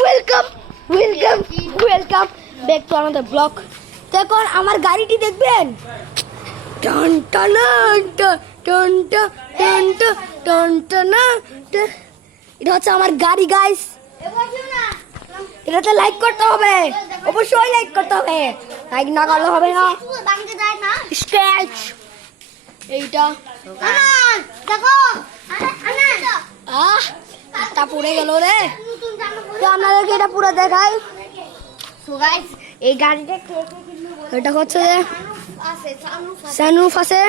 Welcome welcome welcome back to another blog. তো এখন আমার গাড়িটি দেখবেন। টন টন টন টন টন টন টন। এটা হচ্ছে আমার গাড়ি গাইস। এটাতে লাইক করতে হবে, অবশ্যই লাইক করতে হবে, লাইক না করলে হবে না। স্ক্র্যাচ এইটা দেখো তা পুড়ে গেল রে। তো আপনাদেরকে এটা পুরো দেখাই। সো গাইস এই গাড়িটা এটা হচ্ছে যে আছে সানরুফ আছে।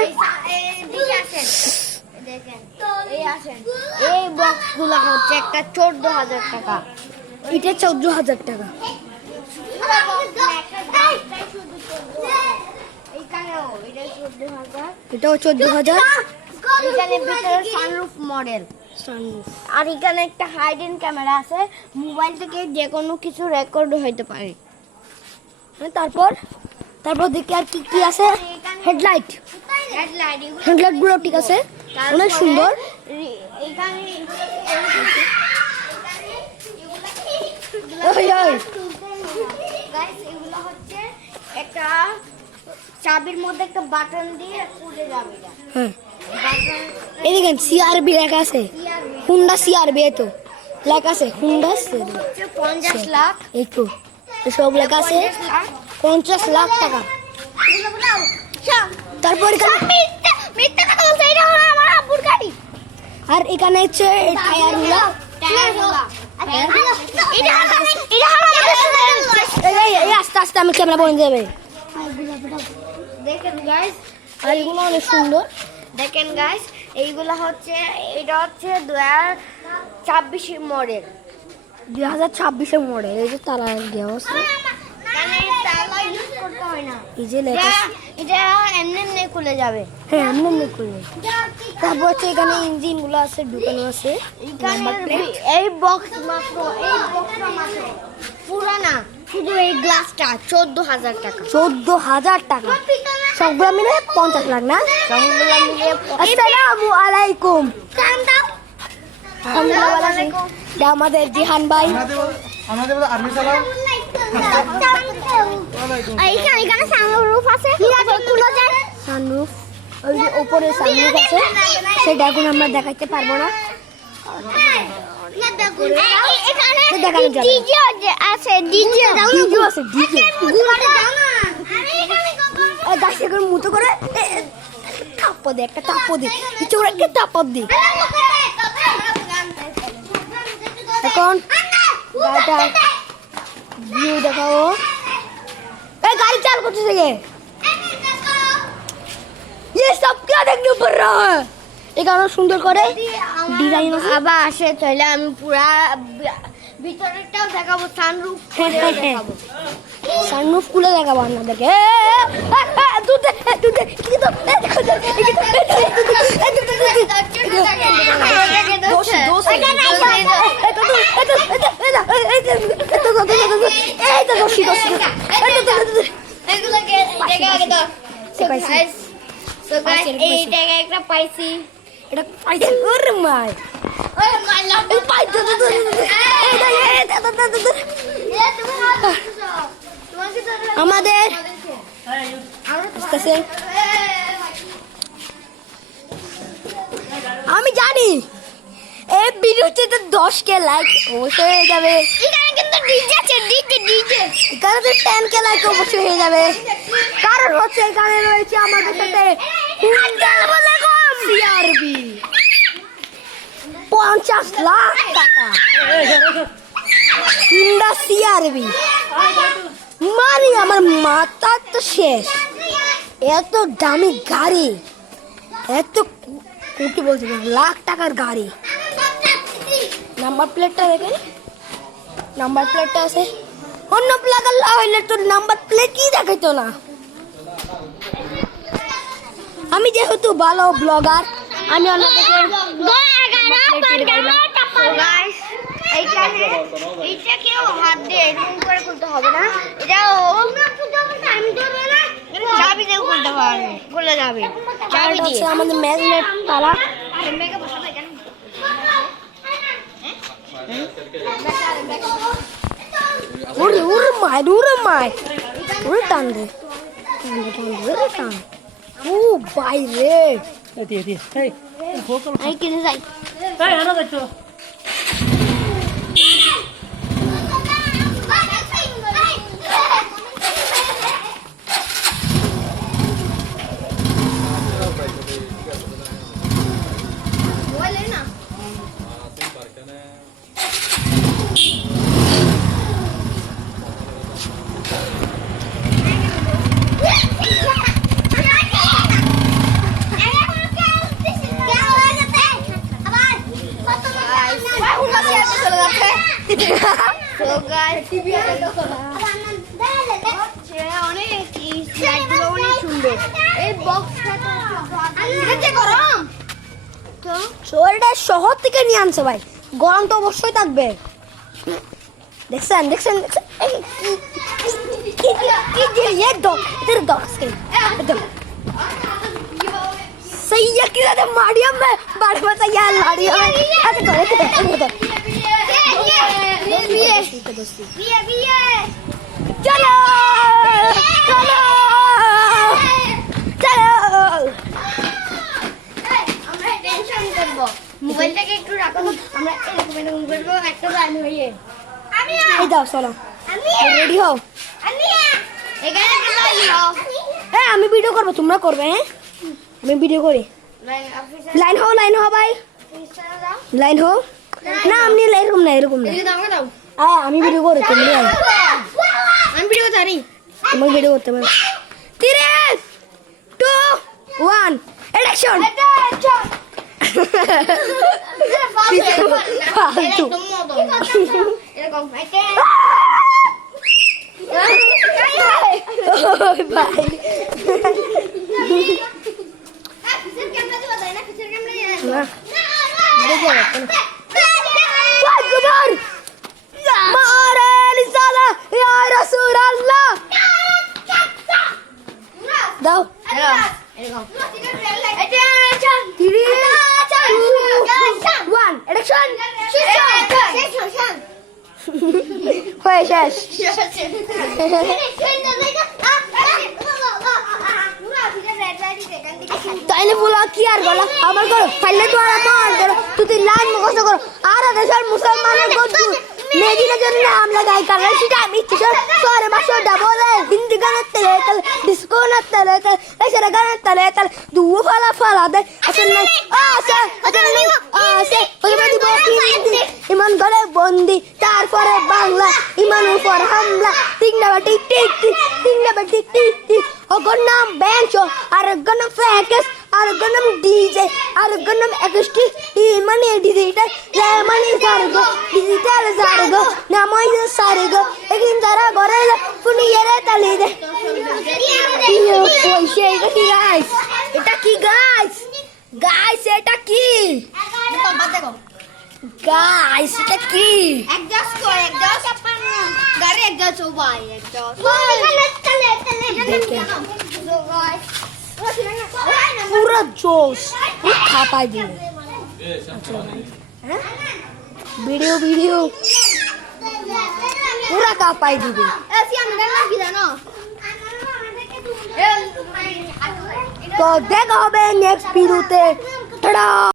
দেখেন এই বক্সগুলো হচ্ছে একটা 14,000 টাকা। এটা 14,000 টাকা। এটাও 14,000। এখানে ভিতরে সানরুফ মডেল, সানরুফ আর এখানে একটা হাইডেন ক্যামেরা আছে, মোবাইল থেকে যে কোনো কিছু রেকর্ড হইতে পারে। তারপর তারপর দেখি আর কি কি আছে। হেডলাইট হেডলাইট গুলো ঠিক আছে, অনেক সুন্দর। এইখানে ওই ওই গাইস এগুলো হচ্ছে একটা চাবির মধ্যে একটা বাটন দিয়ে খুলে যাবে। এটা হ্যাঁ, বাটন এই দেখেন সিআরবি লেখা আছে। হুন্ডা সিআরবি, এই তো লেখা আছে হুন্ডা সিআরবি। হচ্ছে 50 লাখ। এই তো সব লেখা আছে 50 লাখ টাকা। তারপর এখানে মিথ্যা কথা বলছে, এটা হলো আমার আব্বুর গাড়ি। আর এখানে হচ্ছে টায়ার গুলা। এই আস্তে আস্তে আমি ক্যামেরা বন্ধ যাবে। দেখেন গাইস, আর এগুলো অনেক সুন্দর। দেখেন গাইস এইগুলো হচ্ছে, এটা হচ্ছে 2026 মডেল। 2026 মডেল। এই যে তারা দেওয়া আছে, মানে তালা ইউজ করতে হয় না, এই যে লেখা। এটা এমনি এমনি খুলে যাবে। হ্যাঁ এমনি এমনি করবে। তারপর হচ্ছে এখানে ইঞ্জিন গুলো আছে, ঢুকানো আছে। এই বক্স মাত্র, এই বক্সটা মাত্র পুরানা, শুধু এই গ্লাসটা 14,000 টাকা। 14,000 টাকা। সবগুলো মিলে 50 লাখ না? সবগুলো মিলিয়ে আসসালামু আলাইকুম। এটা আমাদের জিহান ভাই। এখানে সানরুফ আছে, খুলে যায় সানরুফ, ওই যে উপরে সানরুফ আছে, সেটা এখন আমরা দেখাইতে পারবো না। এখানে ডিজে আছে, ডিজে ডিজে আছে, ডিজে। গাছ এখন মুতো করে থাপ্পো দে, একটা থাপ্পো দে, কিছু করে একটা থাপ্পো দে। এখন গাড়িটা ভিউ দেখাও। এই गाड़ी चाल कुछ से ये सब क्या देखने पड़ रहा है। এখানে সুন্দর করে ডিজাইন আবার আসে, তাহলে আমি পুরা ভিতরেরটাও দেখাবো, সানরুফ দেখাবো। সানরুফ খুলে দেখাবো আপনাদেরকে। একটা পাইছি, এটা পাইছে করে মাই আমাদের আমি জানি এই ভিডিওতে তো 10K লাইক অবশ্যই হয়ে যাবে। এখানে কিন্তু ডিজে আছে, ডিজে ডিজে এখানে তো 10K লাইক অবশ্যই হয়ে যাবে, কারণ হচ্ছে এখানে রয়েছে আমাদের সাথে সিআরবি 50 লাখ টাকা। হুন্ডা সিআরবি মানে আমার মাথা তো শেষ। এত দামি গাড়ি, এত কোটি বলছি লাখ টাকার গাড়ি। নাম্বার প্লেটটা দেখে, নাম্বার প্লেটটা আছে। অন্য প্লেট হইলে তো নাম্বার প্লেট কি দেখাইতো না। আমি যেহেতু ভালো ব্লগার, আমি আপনাদেরকে এইটা কেউ হাত দিয়ে এরকম করে খুলতে হবে না, এটা চাবি দিয়ে খুলতে হবে, খুলে যাবে চাবি দিয়ে। আমাদের ম্যাগনেট তালা। Mega মায় দূরে মায় ওরে টান দে টান ও বাইরে দিয়ে দিয়ে এই ভোকাল আমি কিনে যাই এই আনা যাচ্ছো বলে না শহরটা শহর থেকে নিয়ে আনছে ভাই গরম তো অবশ্যই থাকবে দেখছেন দেখছেন দেখছেন এই, কি ये दो तेरे दो इसके एकदम सही है कि दादा मारिया में बारे में तैयार लाड़िया में अरे तो चलो चलो चलो মোবাইলটাকে একটু রাখুন আমরা এরকম এরকম করবো একটা লাইন হয়ে এই দাও চলো রেডি হও এখানে একটা লাইন হও হ্যাঁ আমি ভিডিও করবো তোমরা করবে হ্যাঁ আমি ভিডিও করি লাইন অফিসার লাইন হো ভাই দাও লাইন হো না আমি এরকম না এরকম না এদিকে দাও দাও আমি ভিডিও করি তুমি আয় আমি ভিডিও জানি তোমাকে ভিডিও করতে পারো 3 2 1 অ্যাকশন ফালতু এরকম ভাই না দেখো আকবার মারে রিসালা ইয়া রাসূলুল্লাহ দাও এরকম 3 2 1 অ্যাকশন হয়ে শেষ তাইলে বলো কি আর বলো আবার করো ফাইলে তো আর করো তুই লাইন মুখস্থ করো আর দেশের মুসলমানের গদ্দু মেদিনা জন্য হামলা গাই কারণ সেটা আমি কিছু সরে মাসো ডাবলে হিন্দি গানের তেলে তেল ডিস্কো না তেলে তেল এসে গানের তেলে তেল দুও ফালা ফালা দে আসলে আসলে ওই দিব ইমান ঘরে বন্দি তারপরে বাংলা ইমান উপর হামলা তিনটা টিক টিক তিনটা টিক টিক টিক ওর নাম বেঞ্চো আর ওর নাম ফ্যাকেস আর ওর নাম ডিজে আর ওর নাম অ্যাকুস্টিক মানে ডিজিটাল মানে সারগো ডিজিটাল সারগো নামাই সারগো একদিন তারা ঘরে ফুনিয়ে তালি দে পয়সা এটা কি গাইস এটা কি গাইস গাইস এটা কি গাইস এটা কি পুরো জোশ খাপাই দিল ভিডিও ভিডিও পুরা কাপাই দিবে তো দেখা হবে নেক্সট ভিডিওতে টাটা।